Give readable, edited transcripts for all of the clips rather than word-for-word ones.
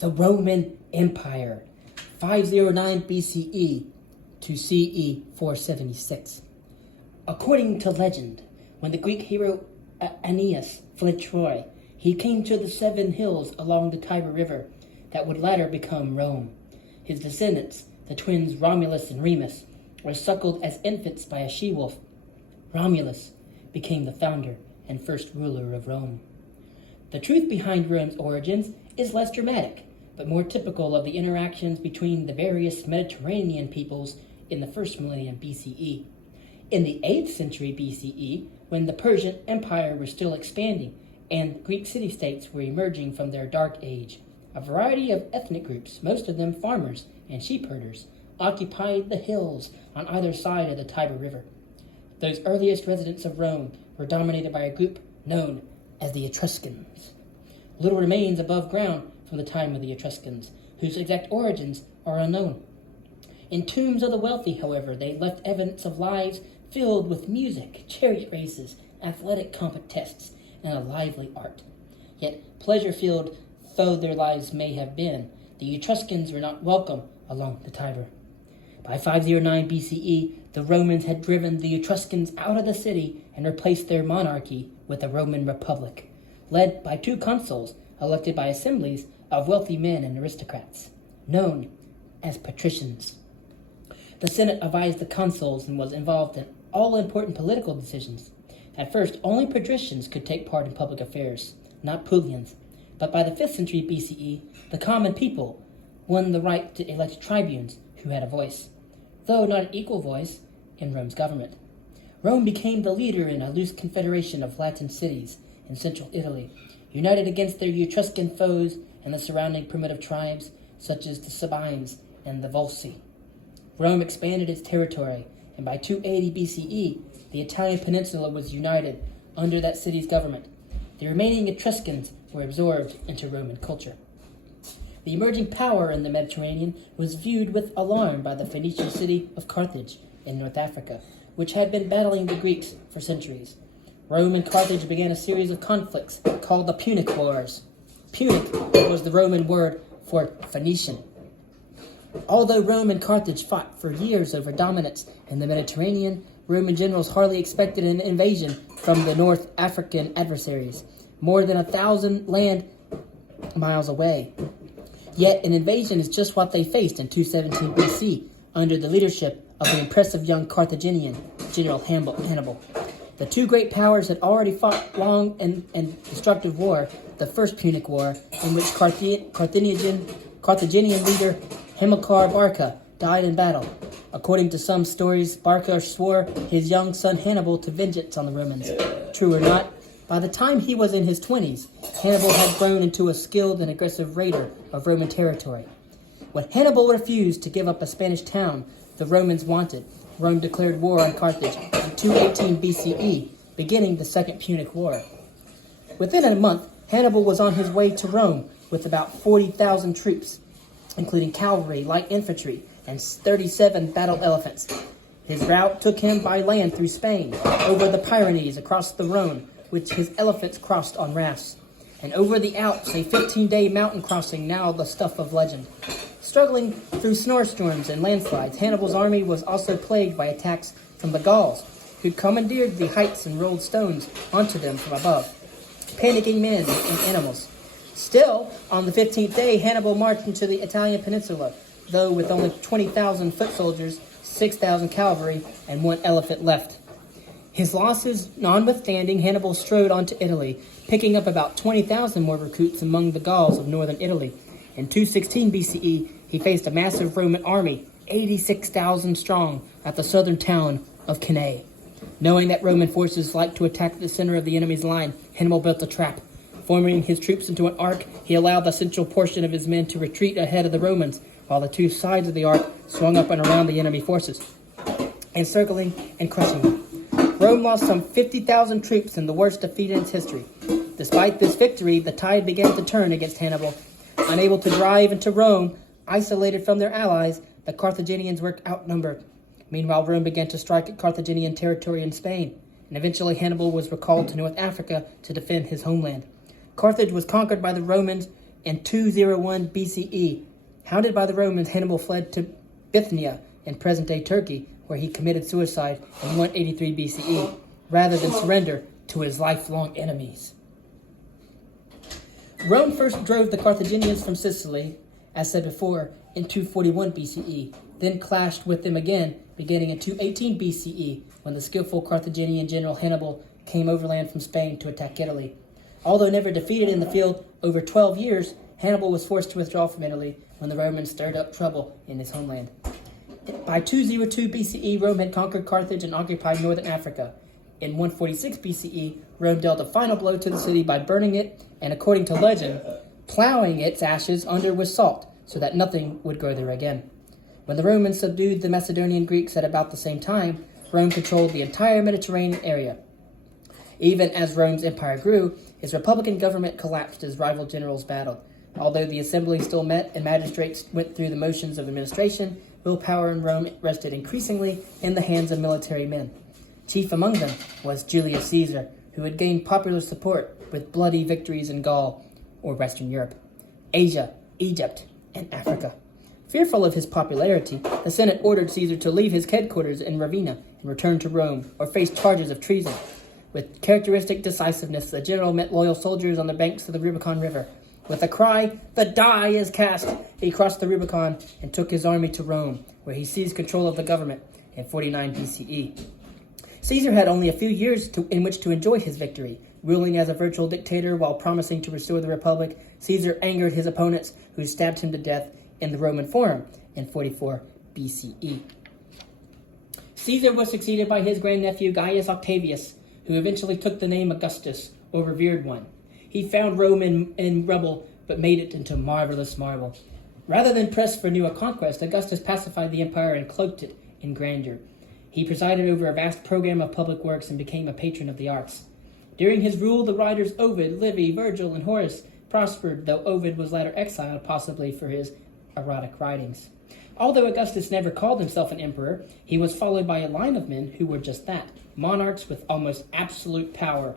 the Roman Empire, 509 BCE to CE 476. According to legend, when the Greek hero Aeneas fled Troy, he came to the 7 hills along the Tiber River that would later become Rome. His descendants, the twins Romulus and Remus, were suckled as infants by a she-wolf. Romulus became the founder and first ruler of Rome. The truth behind Rome's origins is less dramatic, but more typical of the interactions between the various Mediterranean peoples in the first millennium BCE. In the 8th century BCE, when the Persian Empire was still expanding and Greek city-states were emerging from their dark age, a variety of ethnic groups, most of them farmers and sheep herders, occupied the hills on either side of the Tiber River. Those earliest residents of Rome were dominated by a group known as the Etruscans. Little remains above ground from the time of the Etruscans, whose exact origins are unknown. In tombs of the wealthy, however, they left evidence of lives filled with music, chariot races, athletic contests, and a lively art. Yet, pleasure-filled though their lives may have been, the Etruscans were not welcome along the Tiber. By 509 BCE, the Romans had driven the Etruscans out of the city and replaced their monarchy with a Roman republic, led by 2 consuls elected by assemblies of wealthy men and aristocrats, known as patricians. The Senate advised the consuls and was involved in all important political decisions. At first, only patricians could take part in public affairs, not plebeians. But by the 5th century BCE, the common people won the right to elect tribunes who had a voice, though not an equal voice, in Rome's government. Rome became the leader in a loose confederation of Latin cities in central Italy, united against their Etruscan foes and the surrounding primitive tribes, such as the Sabines and the Volsci. Rome expanded its territory, and by 280 BCE, the Italian peninsula was united under that city's government. The remaining Etruscans were absorbed into Roman culture. The emerging power in the Mediterranean was viewed with alarm by the Phoenician city of Carthage in North Africa, which had been battling the Greeks for centuries. Rome and Carthage began a series of conflicts called the Punic Wars. Punic was the Roman word for Phoenician. Although Rome and Carthage fought for years over dominance in the Mediterranean, Roman generals hardly expected an invasion from the North African adversaries, more than 1,000 land miles away. Yet an invasion is just what they faced in 217 BC under the leadership of the impressive young Carthaginian General Hannibal. The 2 great powers had already fought long and destructive war, the First Punic War, in which Carthaginian leader Hamilcar Barca died in battle. According to some stories, Barca swore his young son Hannibal to vengeance on the Romans. True or not, by the time he was in his 20s, Hannibal had grown into a skilled and aggressive raider of Roman territory. When Hannibal refused to give up a Spanish town the Romans wanted, Rome declared war on Carthage in 218 BCE, beginning the Second Punic War. Within a month, Hannibal was on his way to Rome with about 40,000 troops, including cavalry, light infantry, and 37 battle elephants. His route took him by land through Spain, over the Pyrenees, across the Rhone, which his elephants crossed on rafts, and over the Alps, a 15-day mountain crossing now the stuff of legend. Struggling through snowstorms and landslides, Hannibal's army was also plagued by attacks from the Gauls, who commandeered the heights and rolled stones onto them from above, panicking men and animals. Still, on the 15th day, Hannibal marched into the Italian peninsula, though with only 20,000 foot soldiers, 6,000 cavalry, and 1 elephant left. His losses notwithstanding, Hannibal strode on to Italy, picking up about 20,000 more recruits among the Gauls of northern Italy. In 216 BCE, he faced a massive Roman army, 86,000 strong, at the southern town of Cannae. Knowing that Roman forces liked to attack the center of the enemy's line, Hannibal built a trap. Forming his troops into an arc, he allowed the central portion of his men to retreat ahead of the Romans, while the 2 sides of the arc swung up and around the enemy forces, encircling and crushing them. Rome lost some 50,000 troops in the worst defeat in its history. Despite this victory, the tide began to turn against Hannibal. Unable to drive into Rome, isolated from their allies, the Carthaginians were outnumbered. Meanwhile, Rome began to strike at Carthaginian territory in Spain, and eventually Hannibal was recalled to North Africa to defend his homeland. Carthage was conquered by the Romans, In 201 BCE, hounded by the Romans, Hannibal fled to Bithynia in present-day Turkey, where he committed suicide in 183 BCE, rather than surrender to his lifelong enemies. Rome first drove the Carthaginians from Sicily, as said before, in 241 BCE, then clashed with them again, beginning in 218 BCE, when the skillful Carthaginian general Hannibal came overland from Spain to attack Italy. Although never defeated in the field over 12 years, Hannibal was forced to withdraw from Italy when the Romans stirred up trouble in his homeland. By 202 BCE, Rome had conquered Carthage and occupied northern Africa. In 146 BCE, Rome dealt a final blow to the city by burning it and, according to legend, plowing its ashes under with salt so that nothing would grow there again. When the Romans subdued the Macedonian Greeks at about the same time, Rome controlled the entire Mediterranean area. Even as Rome's empire grew, his republican government collapsed as rival generals battled. Although the assembly still met and magistrates went through the motions of administration, willpower in Rome rested increasingly in the hands of military men. Chief among them was Julius Caesar, who had gained popular support with bloody victories in Gaul, or Western Europe, Asia, Egypt, and Africa. Fearful of his popularity, the Senate ordered Caesar to leave his headquarters in Ravenna and return to Rome, or face charges of treason. With characteristic decisiveness, the general met loyal soldiers on the banks of the Rubicon River. With a cry, "The die is cast," he crossed the Rubicon and took his army to Rome, where he seized control of the government in 49 BCE. Caesar had only a few years in which to enjoy his victory. Ruling as a virtual dictator while promising to restore the Republic, Caesar angered his opponents, who stabbed him to death in the Roman Forum in 44 BCE. Caesar was succeeded by his grandnephew Gaius Octavius, who eventually took the name Augustus, or Revered One. He found Rome in rubble, but made it into marvelous marble. Rather than press for new conquest, Augustus pacified the empire and cloaked it in grandeur. He presided over a vast program of public works and became a patron of the arts. During his rule, the writers Ovid, Livy, Virgil, and Horace prospered, though Ovid was later exiled, possibly for his erotic writings. Although Augustus never called himself an emperor, he was followed by a line of men who were just that, monarchs with almost absolute power.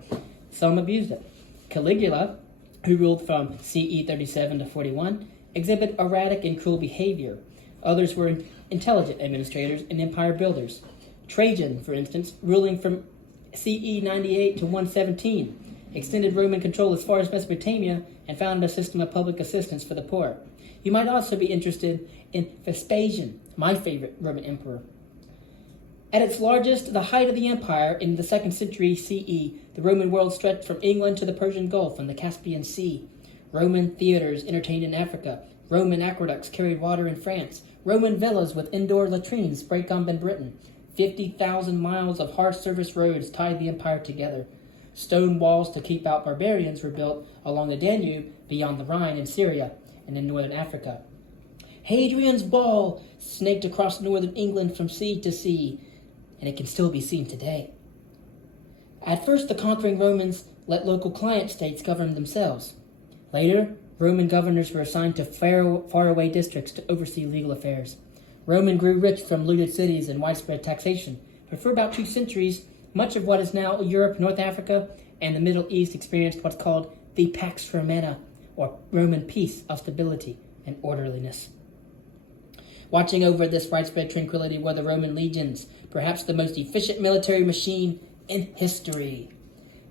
Some abused it. Caligula, who ruled from CE 37 to 41, exhibited erratic and cruel behavior. Others were intelligent administrators and empire builders. Trajan, for instance, ruling from CE 98 to 117, extended Roman control as far as Mesopotamia and founded a system of public assistance for the poor. You might also be interested in Vespasian, my favorite Roman emperor. At its largest, the height of the empire in the 2nd century CE, the Roman world stretched from England to the Persian Gulf and the Caspian Sea. Roman theaters entertained in Africa. Roman aqueducts carried water in France. Roman villas with indoor latrines sprayed gum in Britain. 50,000 miles of harsh surface roads tied the empire together. Stone walls to keep out barbarians were built along the Danube, beyond the Rhine in Syria, and in northern Africa. Hadrian's Wall snaked across northern England from sea to sea, and it can still be seen today. At first, the conquering Romans let local client states govern themselves. Later, Roman governors were assigned to faraway districts to oversee legal affairs. Rome grew rich from looted cities and widespread taxation, but for about 2 centuries, much of what is now Europe, North Africa, and the Middle East experienced what's called the Pax Romana, or Roman peace of stability and orderliness. Watching over this widespread tranquility were the Roman legions, perhaps the most efficient military machine in history.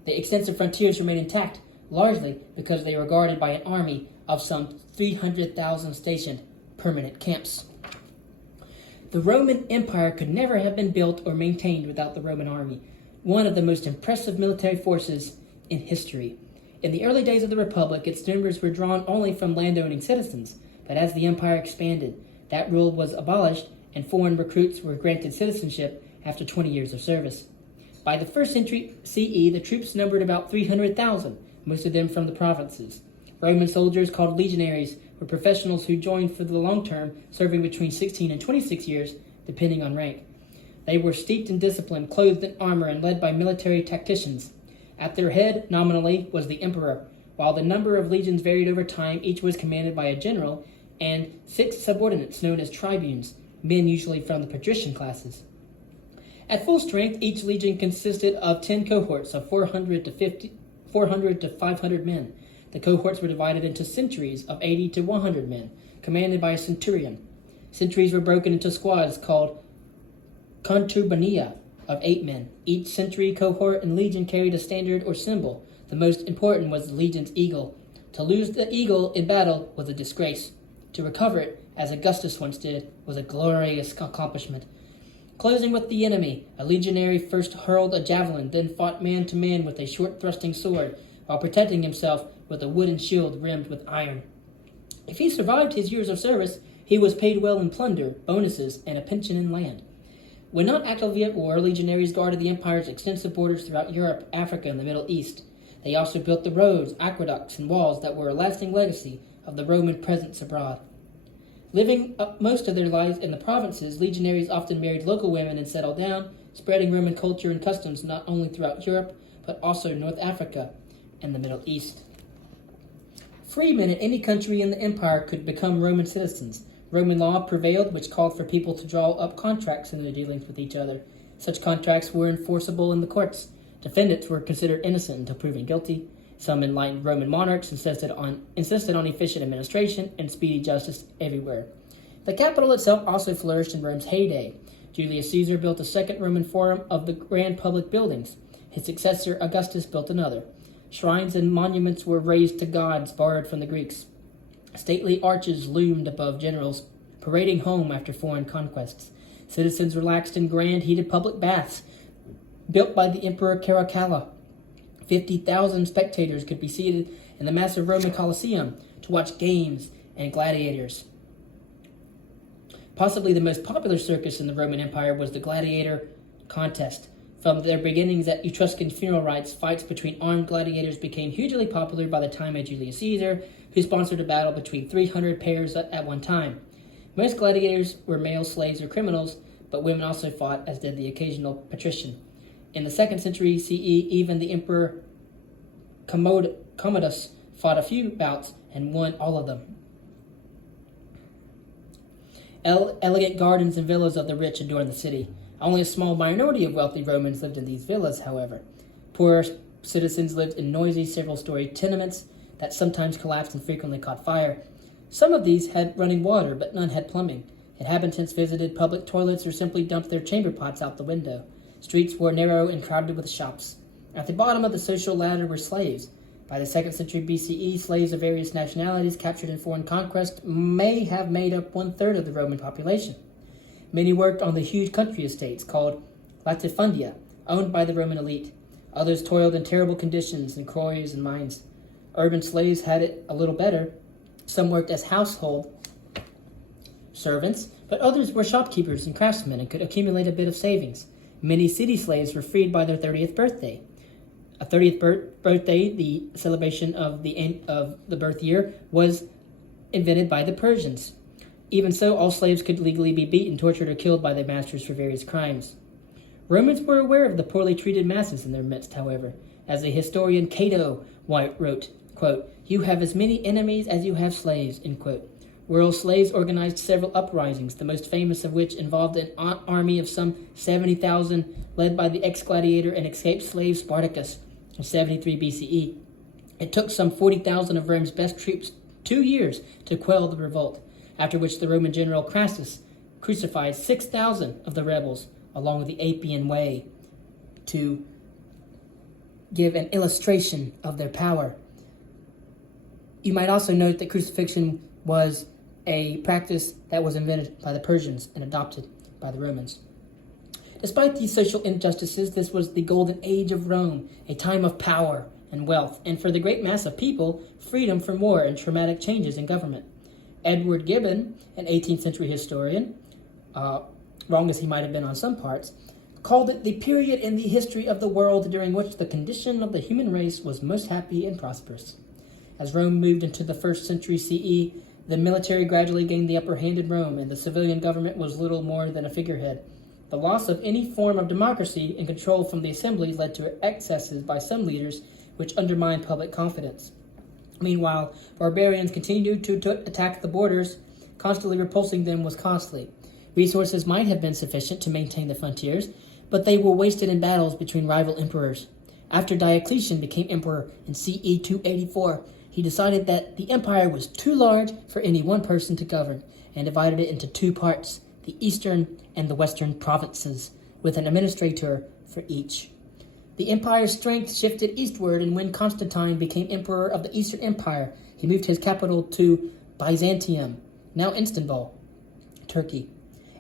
The extensive frontiers remained intact, largely because they were guarded by an army of some 300,000 stationed permanent camps. The Roman Empire could never have been built or maintained without the Roman army, one of the most impressive military forces in history. In the early days of the Republic, its members were drawn only from landowning citizens, but as the empire expanded, that rule was abolished and foreign recruits were granted citizenship after 20 years of service. By the 1st century CE, the troops numbered about 300,000, most of them from the provinces. Roman soldiers, called legionaries, were professionals who joined for the long term, serving between 16 and 26 years, depending on rank. They were steeped in discipline, clothed in armor, and led by military tacticians. At their head, nominally, was the emperor. While the number of legions varied over time, each was commanded by a general and 6 subordinates known as tribunes, men usually from the patrician classes. At full strength, each legion consisted of 10 cohorts of 400 to 500 men. The cohorts were divided into centuries of 80 to 100 men, commanded by a centurion. Centuries were broken into squads called contubania of 8 men. Each century, cohort, and legion carried a standard or symbol. The most important was the legion's eagle. To lose the eagle in battle was a disgrace. To recover it, as Augustus once did, was a glorious accomplishment. Closing with the enemy, a legionary first hurled a javelin, then fought man to man with a short thrusting sword, while protecting himself with a wooden shield rimmed with iron. If he survived his years of service, he was paid well in plunder, bonuses, and a pension in land. When not actively at war, legionaries guarded the empire's extensive borders throughout Europe, Africa, and the Middle East. They also built the roads, aqueducts, and walls that were a lasting legacy of the Roman presence abroad. Living up most of their lives in the provinces, legionaries often married local women and settled down, spreading Roman culture and customs not only throughout Europe, but also North Africa and the Middle East. Freemen in any country in the empire could become Roman citizens. Roman law prevailed, which called for people to draw up contracts in their dealings with each other. Such contracts were enforceable in the courts. Defendants were considered innocent until proven guilty. Some enlightened Roman monarchs insisted on efficient administration and speedy justice everywhere. The capital itself also flourished in Rome's heyday. Julius Caesar built a second Roman forum of the grand public buildings. His successor, Augustus, built another. Shrines and monuments were raised to gods borrowed from the Greeks. Stately arches loomed above generals parading home after foreign conquests. Citizens relaxed in grand heated public baths built by the Emperor Caracalla. 50,000 spectators could be seated in the massive Roman Colosseum to watch games and gladiators. Possibly the most popular circus in the Roman Empire was the gladiator contest. From their beginnings at Etruscan funeral rites, fights between armed gladiators became hugely popular by the time of Julius Caesar, who sponsored a battle between 300 pairs at one time. Most gladiators were male slaves or criminals, but women also fought, as did the occasional patrician. In the 2nd century CE, even the Emperor Commodus fought a few bouts and won all of them. Elegant gardens and villas of the rich adorned the city. Only a small minority of wealthy Romans lived in these villas, however. Poorer citizens lived in noisy several-story tenements that sometimes collapsed and frequently caught fire. Some of these had running water, but none had plumbing. Inhabitants visited public toilets or simply dumped their chamber pots out the window. Streets were narrow and crowded with shops. At the bottom of the social ladder were slaves. By the 2nd century BCE, slaves of various nationalities captured in foreign conquest may have made up 1/3 of the Roman population. Many worked on the huge country estates called latifundia, owned by the Roman elite. Others toiled in terrible conditions in quarries and mines. Urban slaves had it a little better. Some worked as household servants, but others were shopkeepers and craftsmen and could accumulate a bit of savings. Many city slaves were freed by their 30th birthday. A 30th birthday, the celebration of the end of the birth year, was invented by the Persians. Even so, all slaves could legally be beaten, tortured, or killed by their masters for various crimes. Romans were aware of the poorly treated masses in their midst, however. As the historian Cato wrote, quote, "You have as many enemies as you have slaves," end quote. Rural slaves organized several uprisings, the most famous of which involved an army of some 70,000 led by the ex-gladiator and escaped slave Spartacus in 73 BCE. It took some 40,000 of Rome's best troops 2 years to quell the revolt, after which the Roman general Crassus crucified 6,000 of the rebels along the Appian Way to give an illustration of their power. You might also note that crucifixion was a practice that was invented by the Persians and adopted by the Romans. Despite these social injustices, this was the golden age of Rome, a time of power and wealth, and for the great mass of people, freedom from war and traumatic changes in government. Edward Gibbon, an 18th century historian, wrong as he might have been on some parts, called it the period in the history of the world during which the condition of the human race was most happy and prosperous. As Rome moved into the 1st century CE, the military gradually gained the upper hand in Rome, and the civilian government was little more than a figurehead. The loss of any form of democracy and control from the assembly led to excesses by some leaders, which undermined public confidence. Meanwhile, barbarians continued to attack the borders. Constantly repulsing them was costly. Resources might have been sufficient to maintain the frontiers, but they were wasted in battles between rival emperors. After Diocletian became emperor in CE 284, he decided that the empire was too large for any one person to govern and divided it into two parts, the eastern and the western provinces, with an administrator for each. The empire's strength shifted eastward, and when Constantine became emperor of the Eastern Empire, he moved his capital to Byzantium, now Istanbul, Turkey,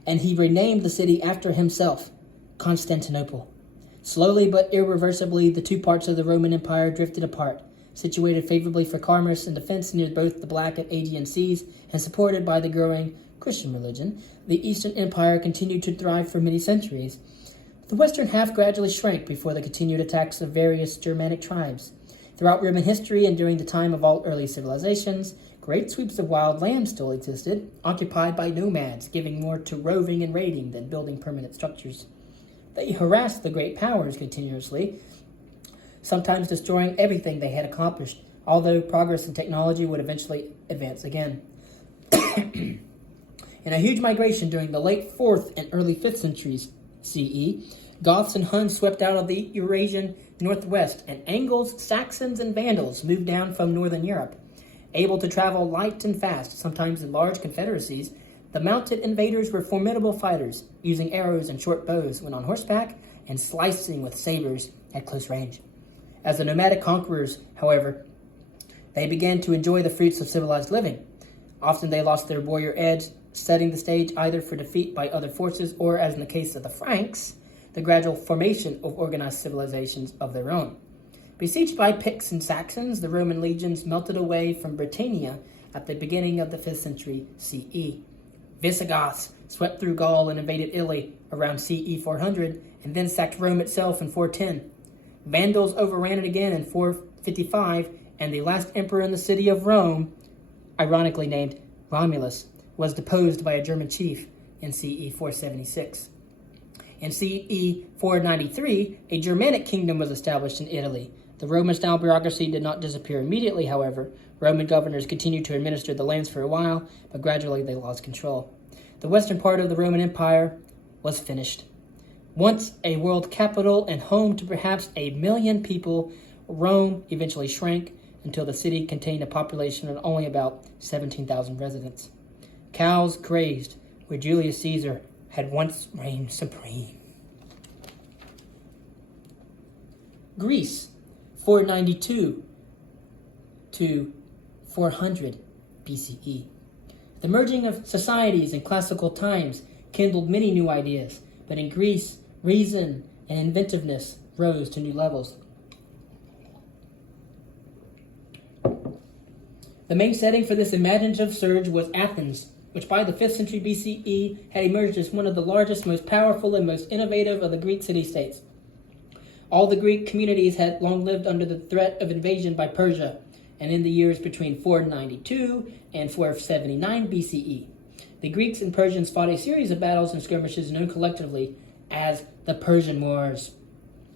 and he renamed the city after himself, Constantinople. Slowly but irreversibly, the two parts of the Roman Empire drifted apart. Situated favorably for commerce and defense near both the Black and Aegean seas, and supported by the growing Christian religion, the Eastern Empire continued to thrive for many centuries. The western half gradually shrank before the continued attacks of various Germanic tribes. Throughout Roman history and during the time of all early civilizations, great sweeps of wild land still existed, occupied by nomads, giving more to roving and raiding than building permanent structures. They harassed the great powers continuously, sometimes destroying everything they had accomplished, although progress in technology would eventually advance again. In a huge migration during the late 4th and early 5th centuries CE, Goths and Huns swept out of the Eurasian northwest, and Angles, Saxons, and Vandals moved down from northern Europe. Able to travel light and fast, sometimes in large confederacies, the mounted invaders were formidable fighters, using arrows and short bows when on horseback and slicing with sabers at close range. As the nomadic conquerors, however, they began to enjoy the fruits of civilized living. Often they lost their warrior edge, setting the stage either for defeat by other forces or, as in the case of the Franks, the gradual formation of organized civilizations of their own. Besieged by Picts and Saxons, the Roman legions melted away from Britannia at the beginning of the 5th century CE. Visigoths swept through Gaul and invaded Italy around CE 400 and then sacked Rome itself in 410. Vandals overran it again in 455, and the last emperor in the city of Rome, ironically named Romulus, was deposed by a German chief in CE 476. In CE 493, a Germanic kingdom was established in Italy. The Roman-style bureaucracy did not disappear immediately, however. Roman governors continued to administer the lands for a while, but gradually they lost control. The western part of the Roman Empire was finished. Once a world capital and home to perhaps 1 million people, Rome eventually shrank until the city contained a population of only about 17,000 residents. Cows grazed where Julius Caesar had once reigned supreme. Greece, 492 to 400 BCE. The merging of societies in classical times kindled many new ideas, but in Greece, reason and inventiveness rose to new levels. The main setting for this imaginative surge was Athens, which by the 5th century BCE had emerged as one of the largest, most powerful, and most innovative of the Greek city-states. All the Greek communities had long lived under the threat of invasion by Persia, and in the years between 492 and 479 BCE, the Greeks and Persians fought a series of battles and skirmishes known collectively as the Persian Wars.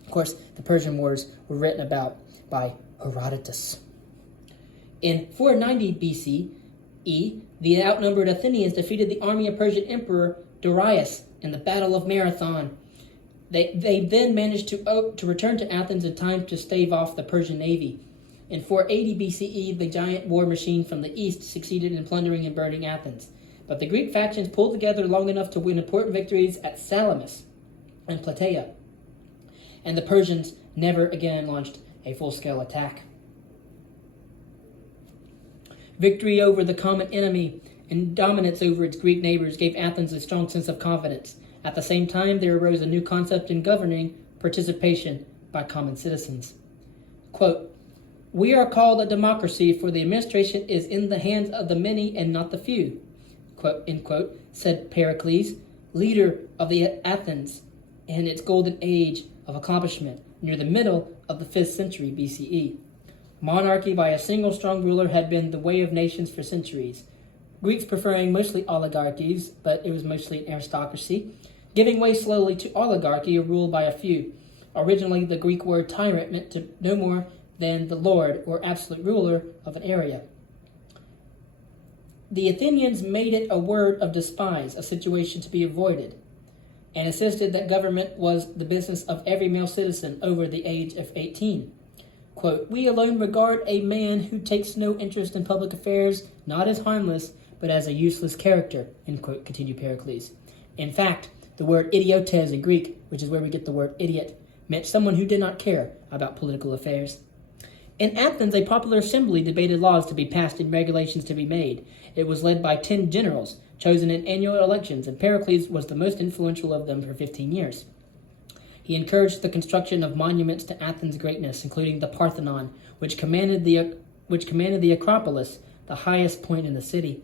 Of course, the Persian Wars were written about by Herodotus. In 490 BCE, the outnumbered Athenians defeated the army of Persian Emperor Darius in the Battle of Marathon. They then managed to return to Athens in time to stave off the Persian navy. In 480 BCE, the giant war machine from the east succeeded in plundering and burning Athens. But the Greek factions pulled together long enough to win important victories at Salamis and Plataea, and the Persians never again launched a full-scale attack. Victory over the common enemy and dominance over its Greek neighbors gave Athens a strong sense of confidence. At the same time, there arose a new concept in governing: participation by common citizens. Quote, "We are called a democracy, for the administration is in the hands of the many and not the few," quote, end quote, said Pericles, leader of the Athens in its golden age of accomplishment near the middle of the 5th century BCE. Monarchy by a single strong ruler had been the way of nations for centuries. Greeks preferring mostly oligarchies, but it was mostly an aristocracy, giving way slowly to oligarchy, or rule by a few. Originally, the Greek word tyrant meant to no more than the lord or absolute ruler of an area. The Athenians made it a word of despise, a situation to be avoided, and insisted that government was the business of every male citizen over the age of 18. quote, "We alone regard a man who takes no interest in public affairs not as harmless, but as a useless character," end quote, continued Pericles. In fact, the word idiotes in Greek, which is where we get the word idiot, meant someone who did not care about political affairs. In Athens, a popular assembly debated laws to be passed and regulations to be made. It was led by 10 generals, chosen in annual elections, and Pericles was the most influential of them for 15 years. He encouraged the construction of monuments to Athens' greatness, including the Parthenon, which commanded the Acropolis, the highest point in the city.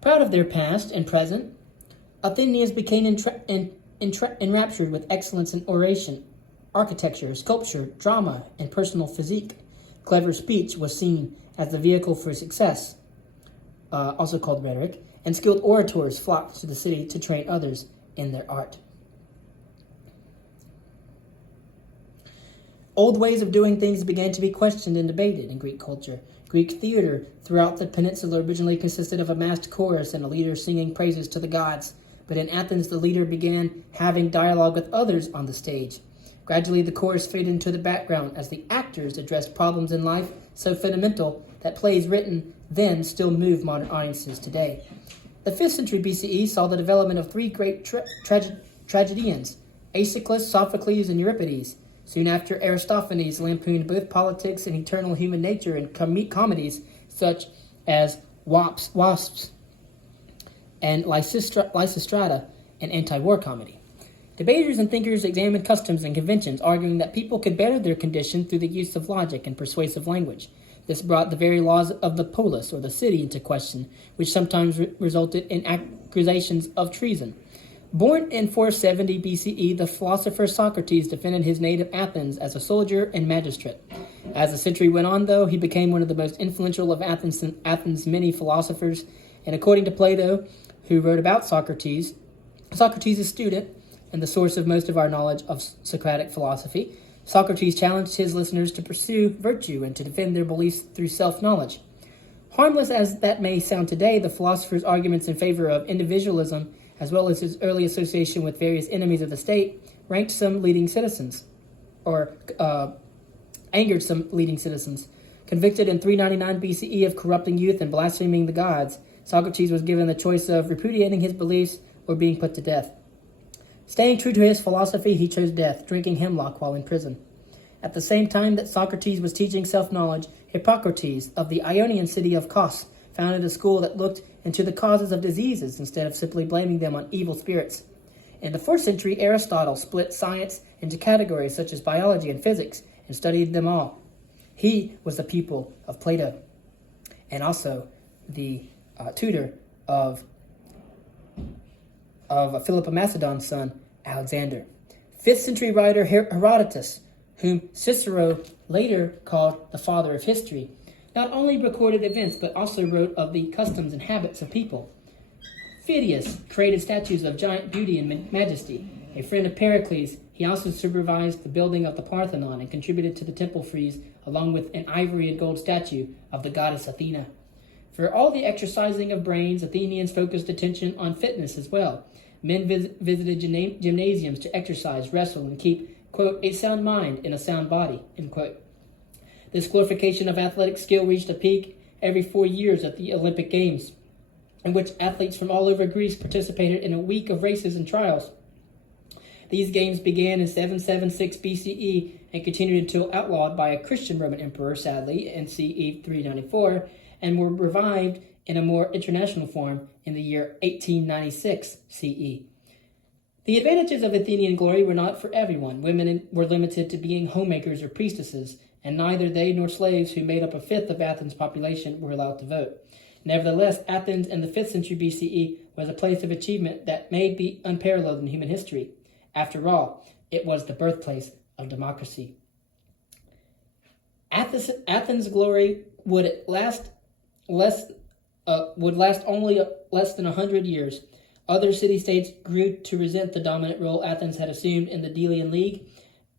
Proud of their past and present, Athenians became enraptured with excellence in oration, architecture, sculpture, drama, and personal physique. Clever speech was seen as the vehicle for success, also called rhetoric, and skilled orators flocked to the city to train others in their art. Old ways of doing things began to be questioned and debated in Greek culture. Greek theater throughout the peninsula originally consisted of a massed chorus and a leader singing praises to the gods. But in Athens, the leader began having dialogue with others on the stage. Gradually, the chorus faded into the background as the actors addressed problems in life so fundamental that plays written then still move modern audiences today. The 5th century BCE saw the development of 3 great tragedians, Aeschylus, Sophocles, and Euripides. Soon after, Aristophanes lampooned both politics and eternal human nature in comedies such as Wasps and Lysistrata, an anti-war comedy. Debaters and thinkers examined customs and conventions, arguing that people could better their condition through the use of logic and persuasive language. This brought the very laws of the polis, or the city, into question, which sometimes resulted in accusations of treason. Born in 470 BCE, the philosopher Socrates defended his native Athens as a soldier and magistrate. As the century went on, though, he became one of the most influential of Athens' many philosophers, and according to Plato, who wrote about Socrates' student and the source of most of our knowledge of Socratic philosophy, Socrates challenged his listeners to pursue virtue and to defend their beliefs through self-knowledge. Harmless as that may sound today, the philosopher's arguments in favor of individualism, as well as his early association with various enemies of the state, angered some leading citizens. Convicted in 399 BCE of corrupting youth and blaspheming the gods, Socrates was given the choice of repudiating his beliefs or being put to death. Staying true to his philosophy, he chose death, drinking hemlock while in prison. At the same time that Socrates was teaching self-knowledge, Hippocrates of the Ionian city of Kos founded a school that looked into the causes of diseases instead of simply blaming them on evil spirits. In the 4th century, Aristotle split science into categories such as biology and physics and studied them all. He was the pupil of Plato and also the tutor of Philip of Macedon's son, Alexander. 5th century writer Herodotus, whom Cicero later called the father of history, not only recorded events but also wrote of the customs and habits of people. Phidias created statues of giant beauty and majesty. A friend of Pericles, he also supervised the building of the Parthenon and contributed to the temple frieze, along with an ivory and gold statue of the goddess Athena. For all the exercising of brains, Athenians focused attention on fitness as well. Men visited gymnasiums to exercise, wrestle, and keep, quote, a sound mind in a sound body, end quote. This glorification of athletic skill reached a peak every 4 years at the Olympic Games, in which athletes from all over Greece participated in a week of races and trials. These games began in 776 BCE and continued until outlawed by a Christian Roman emperor, sadly, in CE 394, and were revived in a more international form in the year 1896 CE. The advantages of Athenian glory were not for everyone. Women were limited to being homemakers or priestesses, and neither they nor slaves, who made up a fifth of Athens' population, were allowed to vote. Nevertheless, Athens in the 5th century BCE was a place of achievement that may be unparalleled in human history. After all, it was the birthplace of democracy. Athens' glory would last only less than 100 years. Other city-states grew to resent the dominant role Athens had assumed in the Delian League.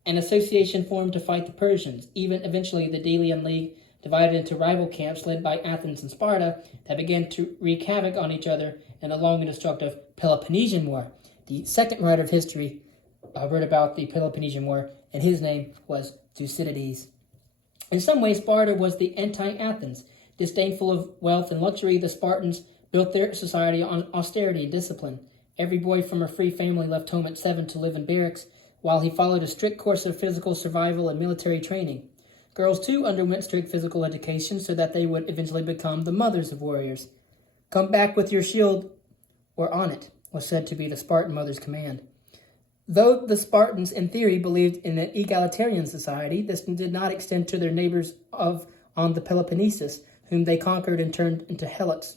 An association formed to fight the Persians. Even eventually, the Delian League divided into rival camps led by Athens and Sparta that began to wreak havoc on each other in the long and destructive Peloponnesian War. The second writer of history wrote about the Peloponnesian War, and his name was Thucydides. In some ways, Sparta was the anti-Athens. Disdainful of wealth and luxury, the Spartans built their society on austerity and discipline. Every boy from a free family left home at 7 to live in barracks, while he followed a strict course of physical survival and military training. Girls, too, underwent strict physical education so that they would eventually become the mothers of warriors. "Come back with your shield or on it," was said to be the Spartan mother's command. Though the Spartans, in theory, believed in an egalitarian society, this did not extend to their neighbors on the Peloponnesus, whom they conquered and turned into helots,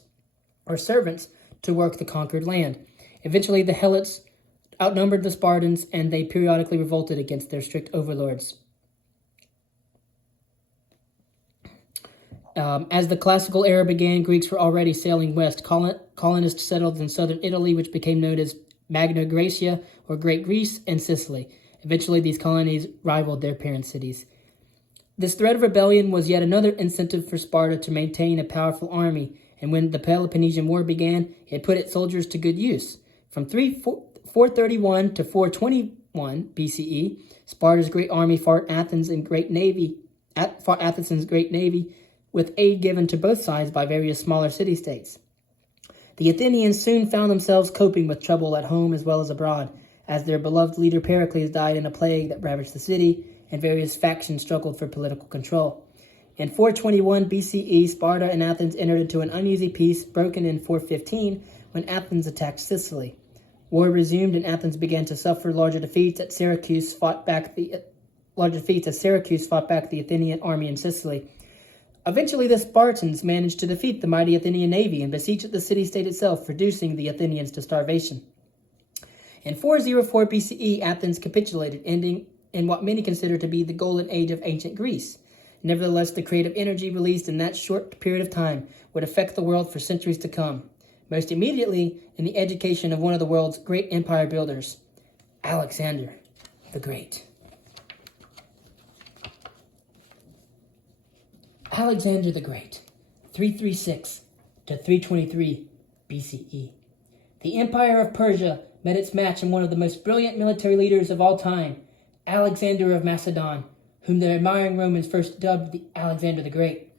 or servants, to work the conquered land. Eventually, the helots outnumbered the Spartans, and they periodically revolted against their strict overlords. As the classical era began, Greeks were already sailing west. Colonists settled in southern Italy, which became known as Magna Graecia, or Great Greece, and Sicily. Eventually, these colonies rivaled their parent cities. This threat of rebellion was yet another incentive for Sparta to maintain a powerful army, and when the Peloponnesian War began, it put its soldiers to good use. From 431 to 421 BCE, Sparta's great army fought Athens' great navy, with aid given to both sides by various smaller city-states. The Athenians soon found themselves coping with trouble at home as well as abroad, as their beloved leader Pericles died in a plague that ravaged the city, and various factions struggled for political control. In 421 BCE, Sparta and Athens entered into an uneasy peace, broken in 415 when Athens attacked Sicily. War resumed, and Athens began to suffer larger defeats as Syracuse fought back the Athenian army in Sicily. Eventually, the Spartans managed to defeat the mighty Athenian navy and besieged the city-state itself, reducing the Athenians to starvation. In 404 BCE, Athens capitulated, ending in what many consider to be the golden age of ancient Greece. Nevertheless, the creative energy released in that short period of time would affect the world for centuries to come, most immediately in the education of one of the world's great empire builders, Alexander the Great. Alexander the Great, 336 to 323 BCE. The Empire of Persia met its match in one of the most brilliant military leaders of all time, Alexander of Macedon, whom the admiring Romans first dubbed the Alexander the Great.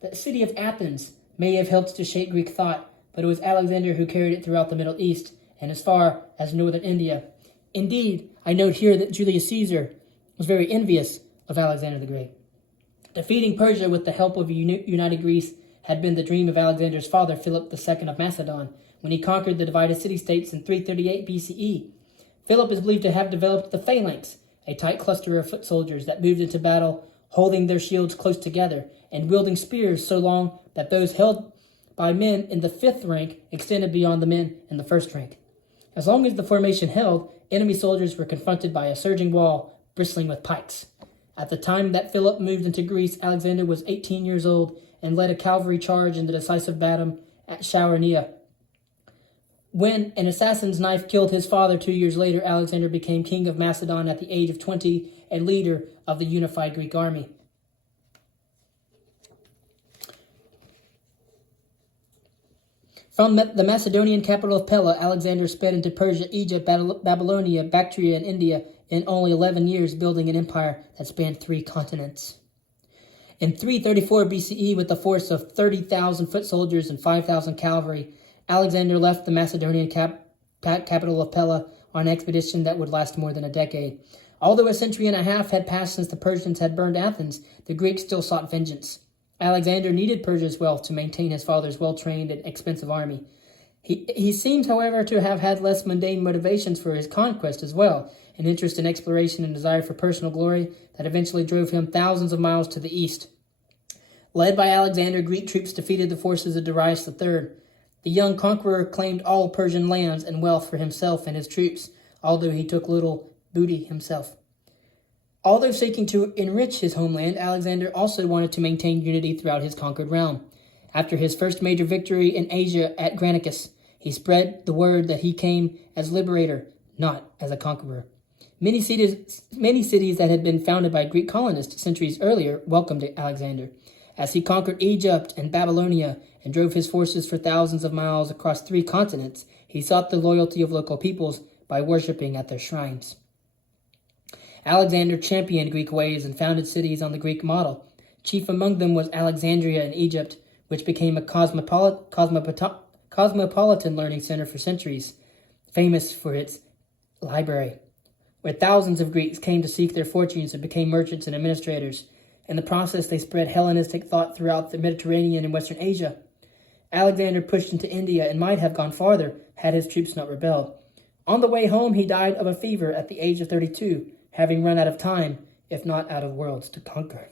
The city of Athens may have helped to shape Greek thought, but it was Alexander who carried it throughout the Middle East and as far as northern India. Indeed, I note here that Julius Caesar was very envious of Alexander the Great. Defeating Persia with the help of united Greece had been the dream of Alexander's father, Philip II of Macedon, when he conquered the divided city-states in 338 BCE. Philip is believed to have developed the phalanx, a tight cluster of foot soldiers that moved into battle, holding their shields close together and wielding spears so long that those held by men in the fifth rank extended beyond the men in the first rank. As long as the formation held, enemy soldiers were confronted by a surging wall bristling with pikes. At the time that Philip moved into Greece, Alexander was 18 years old and led a cavalry charge in the decisive battle at Chaeronea. When an assassin's knife killed his father 2 years later, Alexander became king of Macedon at the age of 20 and leader of the unified Greek army. From the Macedonian capital of Pella, Alexander sped into Persia, Egypt, Babylonia, Bactria, and India in only 11 years, building an empire that spanned 3 continents. In 334 BCE, with a force of 30,000 foot soldiers and 5,000 cavalry, Alexander left the Macedonian capital of Pella on an expedition that would last more than a decade. Although a century and a half had passed since the Persians had burned Athens, the Greeks still sought vengeance. Alexander needed Persia's wealth to maintain his father's well-trained and expensive army. He seems, however, to have had less mundane motivations for his conquest as well, an interest in exploration and desire for personal glory that eventually drove him thousands of miles to the east. Led by Alexander, Greek troops defeated the forces of Darius III. The young conqueror claimed all Persian lands and wealth for himself and his troops, although he took little booty himself. Although seeking to enrich his homeland, Alexander also wanted to maintain unity throughout his conquered realm. After his first major victory in Asia at Granicus, he spread the word that he came as liberator, not as a conqueror. Many cities that had been founded by Greek colonists centuries earlier welcomed Alexander. As he conquered Egypt and Babylonia and drove his forces for thousands of miles across 3 continents, he sought the loyalty of local peoples by worshiping at their shrines. Alexander championed Greek ways and founded cities on the Greek model. Chief among them was Alexandria in Egypt, which became a cosmopolitan learning center for centuries, famous for its library, where thousands of Greeks came to seek their fortunes and became merchants and administrators. In the process, they spread Hellenistic thought throughout the Mediterranean and Western Asia. Alexander pushed into India and might have gone farther had his troops not rebelled. On the way home, he died of a fever at the age of 32, having run out of time, if not out of worlds to conquer.